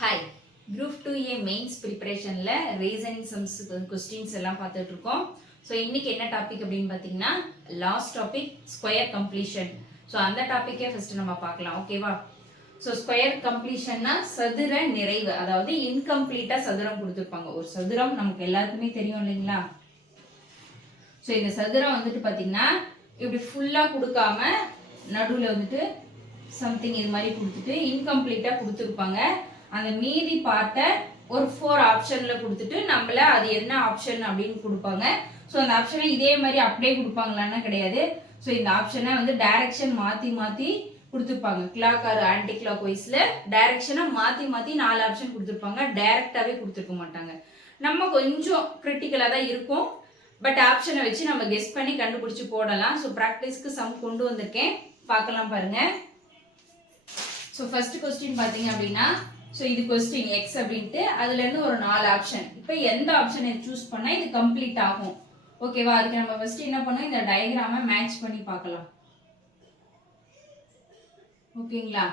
Hi group two A mains ப்ரிப்பரேஷனில் reasoning sums questions எல்லாம் பார்த்துட்டு இருக்கோம் ஸோ இன்றைக்கி என்ன டாபிக் அப்படின்னு பார்த்தீங்கன்னா last topic square completion so அந்த டாப்பிக்கே ஃபஸ்ட்டு நம்ம பார்க்கலாம். ஓகேவா ஸோ ஸ்கொயர் கம்ப்ளீஷன்னா சதுர நிறைவு. அதாவது இன்கம்ப்ளீட்டாக சதுரம் கொடுத்துருப்பாங்க. ஒரு சதுரம் நமக்கு எல்லாருக்குமே தெரியும் இல்லைங்களா? ஸோ இந்த சதுரம் வந்துட்டு பார்த்தீங்கன்னா இப்படி ஃபுல்லாக கொடுக்காம நடுவில் வந்துட்டு சம்திங் இது மாதிரி கொடுத்துட்டு இன்கம்ப்ளீட்டாக கொடுத்துருப்பாங்க. அந்த மீதி பார்ட்டை ஒரு ஃபோர் ஆப்ஷனில் கொடுத்துட்டு நம்மள அது என்ன ஆப்ஷன் அப்படின்னு கொடுப்பாங்க. ஸோ அந்த ஆப்ஷனை இதே மாதிரி அப்படியே கொடுப்பாங்களான்னா கிடையாது. ஸோ இந்த ஆப்ஷனை வந்து டைரக்ஷன் மாற்றி மாற்றி கொடுத்துருப்பாங்க. கிளாக் ஆர் ஆன்டி கிளாக் வைஸில் டைரக்ஷனை மாற்றி மாற்றி நாலு ஆப்ஷன் கொடுத்துருப்பாங்க. டைரக்டாகவே கொடுத்துருக்க மாட்டாங்க. நம்ம கொஞ்சம் கிரிட்டிக்கலாக தான் இருக்கும். பட் ஆப்ஷனை வச்சு நம்ம கெஸ் பண்ணி கண்டுபிடிச்சு போடலாம். ஸோ ப்ராக்டிஸ்க்கு சம் கொண்டு வந்திருக்கேன். பார்க்கலாம் பாருங்க. ஸோ ஃபர்ஸ்ட் கொஸ்டின் பார்த்தீங்க அப்படின்னா ஸோ இது கொஸ்டின் எக்ஸ் அப்படின்ட்டு அதுலேருந்து ஒரு நாலு ஆப்ஷன் இப்போ எந்த ஆப்ஷனை சூஸ் பண்ணால் இது கம்ப்ளீட் ஆகும். ஓகேவா அதுக்கு நம்ம ஃபர்ஸ்ட் என்ன பண்ணோம் இந்த டயக்ராமை மேட்ச் பண்ணி பார்க்கலாம். ஓகேங்களா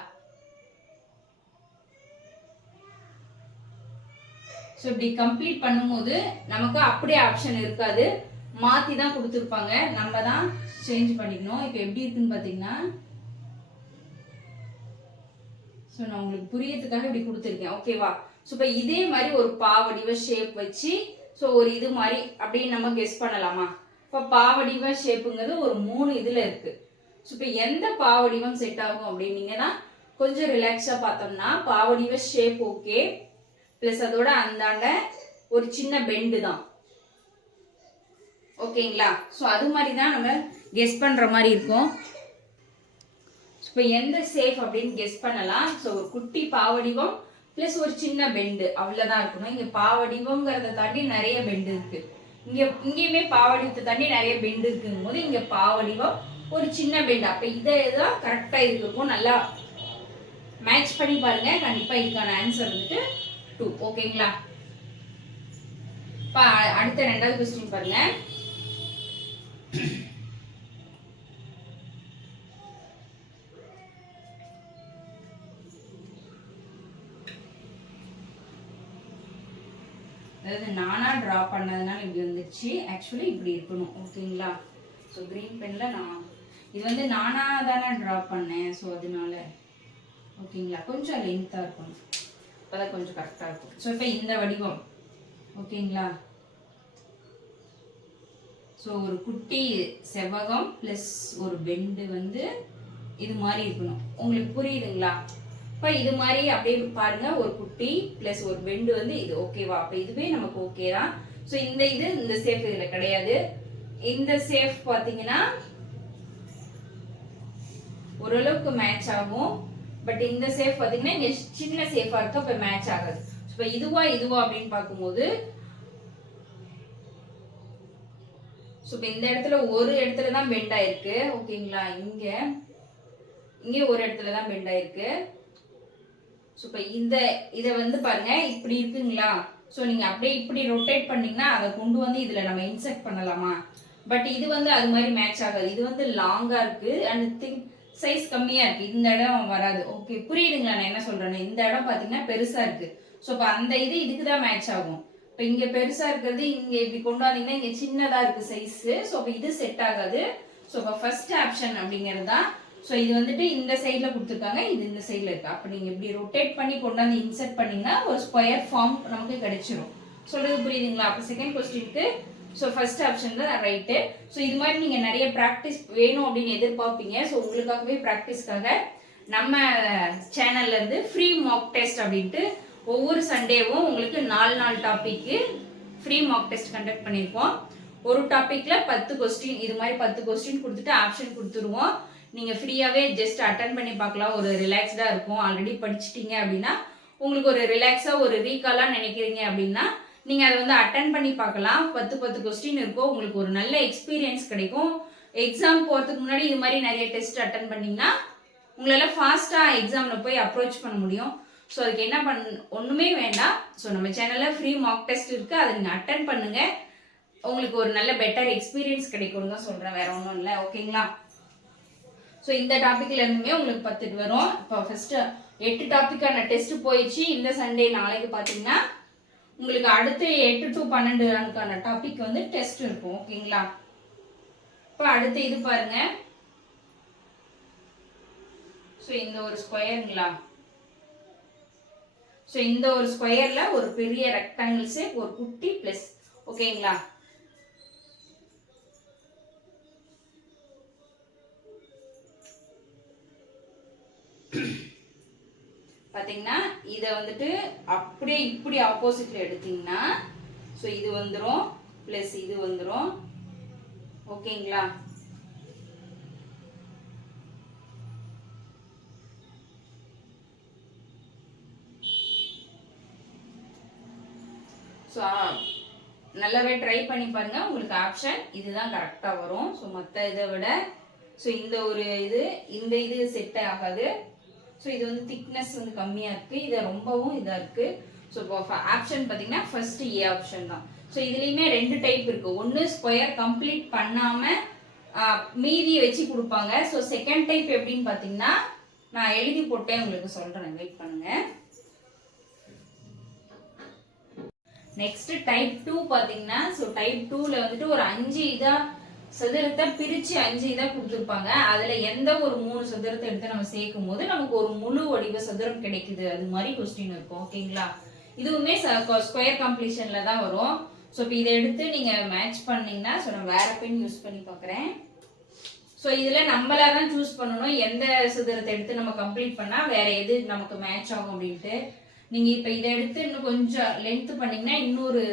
ஸோ இப்படி கம்ப்ளீட் பண்ணும்போது நமக்கு அப்படியே ஆப்ஷன் இருக்காது. மாற்றி தான் கொடுத்துருப்பாங்க. நம்ம தான் சேஞ்ச் பண்ணிக்கணும். இப்போ எப்படி இருக்குன்னு பார்த்தீங்கன்னா ஸோ நான் உங்களுக்கு புரியறதுக்காக இப்படி கொடுத்துருக்கேன். ஓகேவா ஸோ இப்போ இதே மாதிரி ஒரு பாவடிவ ஷேப் வச்சு ஸோ ஒரு இது மாதிரி அப்படின்னு நம்ம கெஸ் பண்ணலாமா? இப்போ பாவடிவ ஷேப்புங்கிறது ஒரு மூணு இதில் இருக்குது ஸோ இப்போ எந்த பாவடிவம் செட் ஆகும் அப்படின்னீங்கன்னா கொஞ்சம் ரிலாக்ஸாக பார்த்தோம்னா பாவடிவ ஷேப் ஓகே ப்ளஸ் அதோட அந்தாண்ட ஒரு சின்ன பெண்டு தான். ஓகேங்களா ஸோ அது மாதிரி தான் நம்ம கெஸ் பண்ணுற மாதிரி இருக்கும். இப்போ எந்த சேஃப் அப்படின்னு கெஸ் பண்ணலாம். ஸோ ஒரு குட்டி பாவடிவம் ப்ளஸ் ஒரு சின்ன பெண்டு அவ்வளோதான் இருக்கணும். இங்கே பாவடிவம்ங்கிறத தாண்டி நிறைய பெண்டு இருக்கு. இங்கே இங்கேயுமே பாவடிவத்தை தாண்டி நிறைய பெண்டு இருக்குங்கும் போது இங்கே பாவடிவம் ஒரு சின்ன பெண்டு அப்போ இதை தான் கரெக்டாக இருக்கும் நல்லா மேட்ச் பண்ணி பாருங்க. கண்டிப்பாக இதுக்கான ஆன்சர் வந்துட்டு டூ ஓகேங்களா இப்போ அடுத்த ரெண்டாவது கொஸ்டின் பாருங்க. அதாவது நானா ட்ரா பண்ணதுனால இப்படி வந்துச்சு ஆக்சுவலி இப்படி இருக்கணும். ஓகேங்களா? ஸோ க்ரீன் பெனில் நான் இது வந்து நானா தானே ட்ரா பண்ணேன். ஸோ அதனால ஓகேங்களா? கொஞ்சம் லென்த்தாக இருக்கணும். அப்போதான் கொஞ்சம் கரெக்டாக இருக்கும். ஸோ இப்போ இந்த வடிவம் ஓகேங்களா? ஸோ ஒரு குட்டி செவ்வகம் ப்ளஸ் ஒரு பெண்டு வந்து இது மாதிரி இருக்கணும். உங்களுக்கு புரியுதுங்களா? இப்போ இது மாதிரி அப்படியே பாருங்க ஒரு குட்டி ப்ளஸ் ஒரு பெண்டு வந்து இது ஓகேவா அப்போ இதுவே நமக்கு ஓகே தான். ஸோ இந்த இது இந்த சேஃப் இதில் கிடையாது. இந்த சேஃப் பார்த்தீங்கன்னா ஓரளவுக்கு மேட்ச் ஆகும். பட் இந்த சேஃப் பார்த்தீங்கன்னா இங்கே சின்ன சேஃபாக இருக்கு இப்போ மேட்ச் ஆகாது. இப்போ இதுவா இதுவா அப்படின்னு பார்க்கும்போது ஸோ இப்போ இந்த இடத்துல ஒரு இடத்துல தான் பெண்ட் ஆயிருக்கு ஓகேங்களா இங்கே இங்கே ஒரு இடத்துல தான் பெண்ட் ஆயிருக்கு. ஸோ இப்போ இந்த இதை வந்து பாருங்க இப்படி இருக்குங்களா? ஸோ நீங்கள் அப்படியே இப்படி ரொட்டேட் பண்ணிங்கன்னா அதை கொண்டு வந்து இதில் நம்ம இன்செக்ட் பண்ணலாமா? பட் இது வந்து அது மாதிரி மேட்ச் ஆகாது. இது வந்து லாங்காக இருக்குது அண்ட் திங் சைஸ் கம்மியாக இருக்குது இந்த இடம் வராது. ஓகே புரியுதுங்களா? நான் என்ன சொல்கிறேன்னு இந்த இடம் பார்த்தீங்கன்னா பெருசாக இருக்குது ஸோ இப்போ அந்த இது இதுக்கு தான் மேட்ச் ஆகும். இப்போ இங்கே பெருசாக இருக்கிறது இங்கே இப்படி கொண்டு வந்தீங்கன்னா இங்கே சின்னதாக இருக்குது சைஸு ஸோ இப்போ இது செட் ஆகாது. ஸோ இப்போ ஃபர்ஸ்ட் ஆப்ஷன் அப்படிங்கிறது தான் ஸோ இது வந்துட்டு இந்த சைடில் கொடுத்துருக்காங்க இது இந்த சைடில் இருக்குது அப்போ நீங்கள் இப்படி ரொட்டேட் பண்ணி கொண்டாந்து இன்செர்ட் பண்ணிங்கன்னா ஒரு ஸ்கொயர் ஃபார்ம் நமக்கு கிடைச்சிரும். சொல்கிறது புரியுதுங்களா? அப்போ செகண்ட் கொஸ்டினுக்கு ஸோ ஃபர்ஸ்ட் ஆப்ஷன் தான் ரைட்டு ஸோ இது மாதிரி நீங்கள் நிறைய ப்ராக்டிஸ் வேணும் அப்படின்னு எதிர்பார்ப்பீங்க. ஸோ உங்களுக்காகவே ப்ராக்டிஸ்க்காக நம்ம சேனல்லேருந்து ஃப்ரீ மாக் டெஸ்ட் அப்படின்ட்டு ஒவ்வொரு சண்டேவும் உங்களுக்கு நாலு நாலு டாப்பிக்கு ஃப்ரீ மாக் டெஸ்ட் கண்டக்ட் பண்ணியிருக்கோம். ஒரு டாப்பிக்கில் பத்து கொஸ்டின் இது மாதிரி பத்து கொஸ்டின் கொடுத்துட்டு ஆப்ஷன் கொடுத்துருவோம். நீங்கள் ஃப்ரீயாகவே ஜஸ்ட் அட்டன் பண்ணி பார்க்கலாம். ஒரு ரிலாக்ஸ்டாக இருக்கும். ஆல்ரெடி படிச்சிட்டிங்க அப்படின்னா உங்களுக்கு ஒரு ரிலாக்ஸாக ஒரு ரீகாலாக நினைக்கிறீங்க அப்படின்னா நீங்கள் அதை வந்து அட்டன் பண்ணி பார்க்கலாம். பத்து பத்து கொஸ்டின் இருக்கும். உங்களுக்கு ஒரு நல்ல எக்ஸ்பீரியன்ஸ் கிடைக்கும். எக்ஸாம் போகிறதுக்கு முன்னாடி இது மாதிரி நிறைய டெஸ்ட் அட்டன் பண்ணிங்கன்னா உங்களால் ஃபாஸ்ட்டாக எக்ஸாமில் போய் அப்ரோச் பண்ண முடியும். ஸோ அதுக்கு என்ன பண் ஒன்றுமே வேண்டாம். ஸோ நம்ம சேனலில் ஃப்ரீ மார்க் டெஸ்ட் இருக்குது அதை நீங்கள் அட்டன் பண்ணுங்கள் உங்களுக்கு ஒரு நல்ல பெட்டர் எக்ஸ்பீரியன்ஸ் கிடைக்கும்னு தான் சொல்கிறேன் வேறு ஒன்றும் இல்லை. ஓகேங்களா ஸோ இந்த டாபிக்ல இருந்துமே உங்களுக்கு பத்துட்டு வரும். இப்போ ஃபர்ஸ்ட் எட்டு டாபிக்கான டெஸ்ட் போயிடுச்சு. இந்த சண்டே நாளைக்கு பார்த்தீங்கன்னா உங்களுக்கு அடுத்து எட்டு டு பன்னெண்டு நாளுக்கான டாபிக் வந்து டெஸ்ட் இருக்கும். ஓகேங்களா இப்போ அடுத்து இது பாருங்க. ஸோ இந்த ஒரு ஸ்கொயருங்களா ஸோ இந்த ஒரு ஸ்கொயரில் ஒரு பெரிய ரெக்டாங்கிள் ஷேப் ஒரு குட்டி ப்ளஸ் ஓகேங்களா பார்த்தீங்கன்னா இதை வந்துட்டு அப்படியே இப்படி ஆப்போசிட்ல எடுத்தீங்கன்னா ஸோ இது வந்துடும் ப்ளஸ் இது வந்துடும் ஓகேங்களா ஸோ நல்லாவே ட்ரை பண்ணி பாருங்க. உங்களுக்கு ஆப்ஷன் இதுதான் கரெக்டாக வரும். ஸோ மற்ற இதை விட ஸோ இந்த ஒரு இது இந்த இது செட் ஆகாது. ஸோ இது வந்து திக்னஸ் வந்து கம்மியாக இருக்குது இது ரொம்பவும் இதாக இருக்குது ஸோ இப்போ ஆப்ஷன் பார்த்தீங்கன்னா ஃபர்ஸ்ட் ஏ ஆப்ஷன் தான். ஸோ இதுலேயுமே ரெண்டு டைப் இருக்குது ஒன்று ஸ்கொயர் கம்ப்ளீட் பண்ணாமல் மீதி வச்சு கொடுப்பாங்க. ஸோ செகண்ட் டைப் எப்படின்னு பார்த்தீங்கன்னா நான் எழுதி போட்டே உங்களுக்கு சொல்கிறேன் வெயிட் பண்ணுங்கள் நெக்ஸ்ட் டைப் டூ பார்த்தீங்கன்னா ஸோ டைப் டூவில் வந்துட்டு ஒரு அஞ்சு இதாக சதுரத்தை பிரித்து அஞ்சு இதாக கொடுத்துருப்பாங்க. அதில் எந்த ஒரு மூணு சதுரத்தை எடுத்து நம்ம சேர்க்கும் போது நமக்கு ஒரு முழு வடிவ சதுரம் கிடைக்குது. அது மாதிரி கொஸ்டின் இருக்கும். ஓகேங்களா? இதுவுமே ஸ்கொயர் கம்ப்ளீஷனில் தான் வரும். ஸோ இப்போ இதை எடுத்து நீங்கள் மேட்ச் பண்ணிங்கன்னா ஸோ நான் வேற பென் யூஸ் பண்ணி பார்க்குறேன் ஸோ இதில் நம்மளா தான் சூஸ் பண்ணணும். எந்த சதுரத்தை எடுத்து நம்ம கம்ப்ளீட் பண்ணால் வேற எது நமக்கு மேட்ச் ஆகும் அப்படின்ட்டு. நீங்கள் இப்போ இதை எடுத்து இன்னும் கொஞ்சம் லென்த்து பண்ணிங்கன்னா இன்னொரு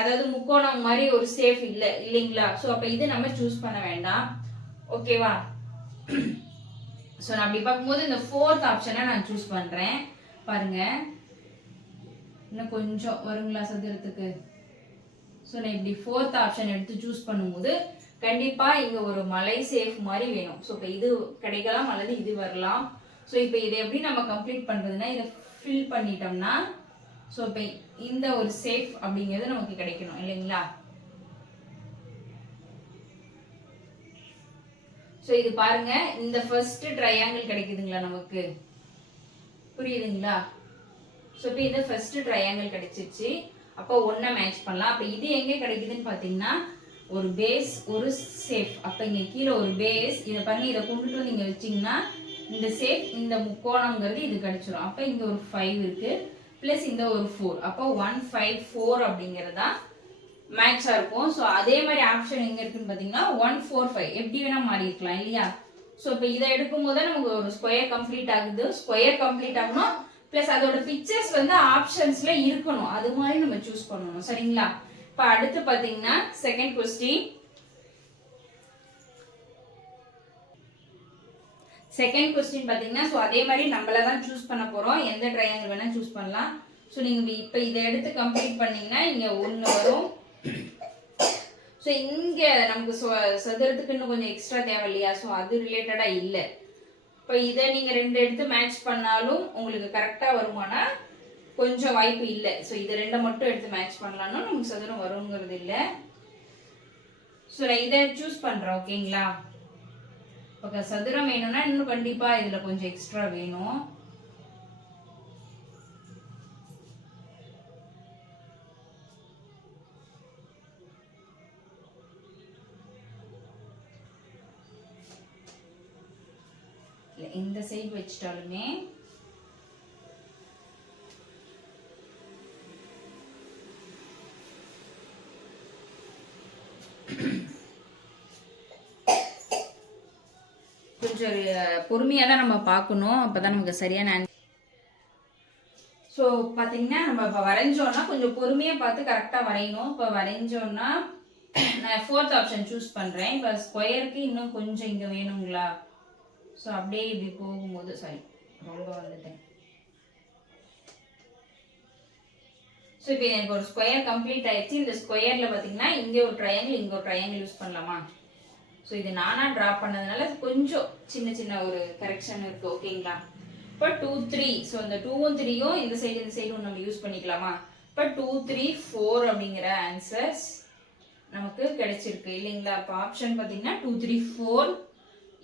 அதாவது முக்கோணம் மாதிரி ஒரு சேஃப் இல்லை இல்லைங்களா? ஸோ அப்போ இது நம்ம சூஸ் பண்ண வேண்டாம். ஓகேவா ஸோ நான் அப்படி பார்க்கும்போது இந்த ஃபோர்த் ஆப்ஷனை நான் சூஸ் பண்ணுறேன் பாருங்க. இன்னும் கொஞ்சம் வருங்களா சதுரத்துக்கு? ஸோ நான் இப்படி ஃபோர்த் ஆப்ஷன் எடுத்து சூஸ் பண்ணும்போது கண்டிப்பாக இங்கே ஒரு மலை சேஃப் மாதிரி வேணும். ஸோ இப்போ இது கிடைக்கலாம் அல்லது இது வரலாம். ஸோ இப்போ இதை எப்படி நம்ம கம்ப்ளீட் பண்ணுறதுன்னா இதை ஃபில் பண்ணிட்டோம்னா ஸோ இப்போ இந்த ஒரு சேஃப் அப்படிங்கிறது நமக்கு கிடைக்கணும் இல்லைங்களா? ஸோ இது பாருங்க இந்த ஃபர்ஸ்ட் ட்ரையாங்கிள் கிடைக்குதுங்களா நமக்கு? புரியுதுங்களா? ஸோ இப்போ இந்த ஃபர்ஸ்ட் ட்ரையாங்கிள் கிடைச்சிச்சு அப்போ ஒன்றை மேட்ச் பண்ணலாம். அப்போ இது எங்கே கிடைக்குதுன்னு பார்த்தீங்கன்னா ஒரு பேஸ் ஒரு சேஃப் அப்போ இங்கே கீழே ஒரு பேஸ் இதை பண்ணி இதை கொண்டுட்டு வந்து இங்கே வச்சிங்கன்னா இந்த சேஃப் இந்த முக்கோணங்கிறது இது கிடைச்சிரும். அப்போ இங்கே ஒரு ஃபைவ் இருக்குது ப்ளஸ் இந்த ஒரு ஃபோர் அப்போ ஒன் ஃபைவ் ஃபோர் அப்படிங்கிறதா மேட்சாக இருக்கும். ஸோ அதே மாதிரி ஆப்ஷன் எங்கே இருக்குன்னு பார்த்தீங்கன்னா ஒன் ஃபோர் ஃபைவ் எப்படி வேணால் மாறி இருக்கலாம் இல்லையா? ஸோ இப்போ இதை எடுக்கும்போது தான் நமக்கு ஒரு ஸ்கொயர் கம்ப்ளீட் ஆகுது. ஸ்கொயர் கம்ப்ளீட் ஆகணும். ப்ளஸ் அதோட பிக்சர்ஸ் வந்து ஆப்ஷன்ஸ்ல இருக்கணும். அது மாதிரி நம்ம சூஸ் பண்ணணும். சரிங்களா? இப்போ அடுத்து பார்த்தீங்கன்னா செகண்ட் கொஸ்டின் செகண்ட் கொஸ்டின் பார்த்தீங்கன்னா ஸோ அதே மாதிரி நம்மள தான் சூஸ் பண்ண போகிறோம் எந்த ட்ரையாங்கிள் வேணால் சூஸ் பண்ணலாம். ஸோ நீங்கள் இப்போ இதை எடுத்து கம்ப்ளீட் பண்ணீங்கன்னா இங்கே ஒன்று வரும். ஸோ இங்கே நமக்கு சொ- சதுரத்துக்கு இன்னும் கொஞ்சம் எக்ஸ்ட்ரா தேவை இல்லையா? ஸோ அது ரிலேட்டடாக இல்லை. இப்போ இதை நீங்கள் ரெண்டு எடுத்து மேட்ச் பண்ணாலும் உங்களுக்கு கரெக்டாக வருமானா கொஞ்சம் வாய்ப்பு இல்லை. ஸோ இதை ரெண்டை மட்டும் எடுத்து மேட்ச் பண்ணலான்னா நமக்கு சதுரம் வருங்கிறது இல்லை. ஸோ நான் இதை சூஸ் பண்ணுறேன் ஓகேங்களா இப்போ சதுரம் வேணும்னா இன்னும் கண்டிப்பாக இதில் கொஞ்சம் எக்ஸ்ட்ரா வேணும். இல்ல, இந்த சைடு வச்சிட்டாலுமே கொஞ்சம் பொறுமையாக தான் நம்ம பார்க்கணும். அப்போ தான் நமக்கு சரியான ஸோ பார்த்தீங்கன்னா நம்ம இப்போ வரைஞ்சோன்னா கொஞ்சம் பொறுமையாக பார்த்து கரெக்டாக வரையணும். இப்போ வரைஞ்சோன்னா நான் ஃபோர்த் ஆப்ஷன் சூஸ் பண்ணுறேன் இப்போ ஸ்கொயருக்கு இன்னும் கொஞ்சம் இங்கே வேணுங்களா? ஸோ அப்படியே இப்படி போகும்போது சாரி ரொம்ப வந்துட்டேன். ஸோ இப்போ எனக்கு ஒரு ஸ்கொயர் கம்ப்ளீட் ஆயிடுச்சு. இந்த ஸ்கொயரில் பார்த்தீங்கன்னா இங்கே ஒரு ட்ரையாங்கிள் இங்கே ஒரு ட்ரையாங்கிள் யூஸ் பண்ணலாமா? ஸோ இது நானாக ட்ரா பண்ணதுனால கொஞ்சம் சின்ன சின்ன ஒரு கரெக்ஷன் இருக்குது ஓகேங்களா இப்போ டூ த்ரீ ஸோ இந்த டூவும் த்ரீயும் இந்த சைடு இந்த சைடும் நம்ம யூஸ் பண்ணிக்கலாமா? இப்போ டூ த்ரீ ஃபோர் அப்படிங்கிற ஆன்சர்ஸ் நமக்கு கிடைச்சிருக்கு இல்லைங்களா? இப்போ ஆப்ஷன் பார்த்தீங்கன்னா two three four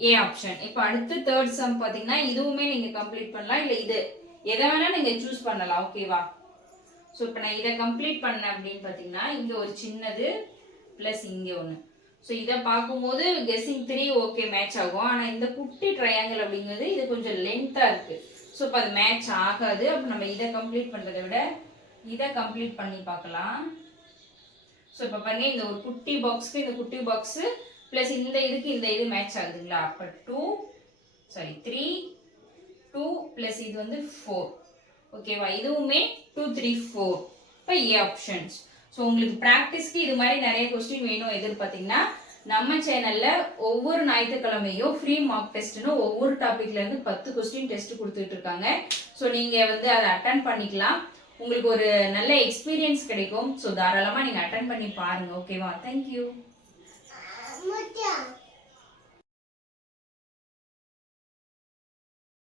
A option இப்போ அடுத்து தேர்ட் சம் பார்த்தீங்கன்னா இதுவுமே நீங்கள் கம்ப்ளீட் பண்ணலாம் இல்லை இது? எதை வேணால் நீங்கள் சூஸ் பண்ணலாம் ஓகேவா ஸோ இப்போ நான் இதை கம்ப்ளீட் பண்ணேன் அப்படின்னு பார்த்தீங்கன்னா இங்கே ஒரு சின்னது ப்ளஸ் இங்கே ஒன்று ஸோ இதை பார்க்கும்போது கெஸ்ஸிங் த்ரீ ஓகே மேட்ச் ஆகும். ஆனால் இந்த குட்டி ட்ரையாங்கிள் அப்படிங்கிறது இது கொஞ்சம் லென்த்தாக இருக்குது ஸோ இப்போ அது மேட்ச் ஆகாது. அப்போ நம்ம இதை கம்ப்ளீட் பண்ணுறதை விட இதை கம்ப்ளீட் பண்ணி பார்க்கலாம். ஸோ இப்போ பாருங்க இந்த ஒரு குட்டி பாக்ஸ்க்கு இந்த குட்டி பாக்ஸு ப்ளஸ் இந்த இதுக்கு இந்த இது மேட்ச் ஆகுதுங்களா? அப்போ two sorry three two plus இது வந்து ஃபோர் ஓகேவா இதுவுமே டூ த்ரீ ஃபோர் இப்போ ஏ ஆப்ஷன்ஸ் ஸோ உங்களுக்கு ப்ராக்டிஸ்க்கு இது மாதிரி நிறைய கொஸ்டின் வேணும் எதிர்பார்த்தீங்கன்னா நம்ம சேனல்ல ஒவ்வொரு ஞாயிற்றுக்கிழமையும் ஃப்ரீ மார்க் டெஸ்ட்னு ஒவ்வொரு டாபிக்ல இருந்து பத்து கொஸ்டின் டெஸ்ட் கொடுத்துட்டு இருக்காங்க. ஸோ நீங்க வந்து அதை அட்டன் பண்ணிக்கலாம். உங்களுக்கு ஒரு நல்ல எக்ஸ்பீரியன்ஸ் கிடைக்கும். ஸோ தாராளமாக நீங்கள் அட்டன் பண்ணி பாருங்க. ஓகேவா தேங்க்யூ முட்டை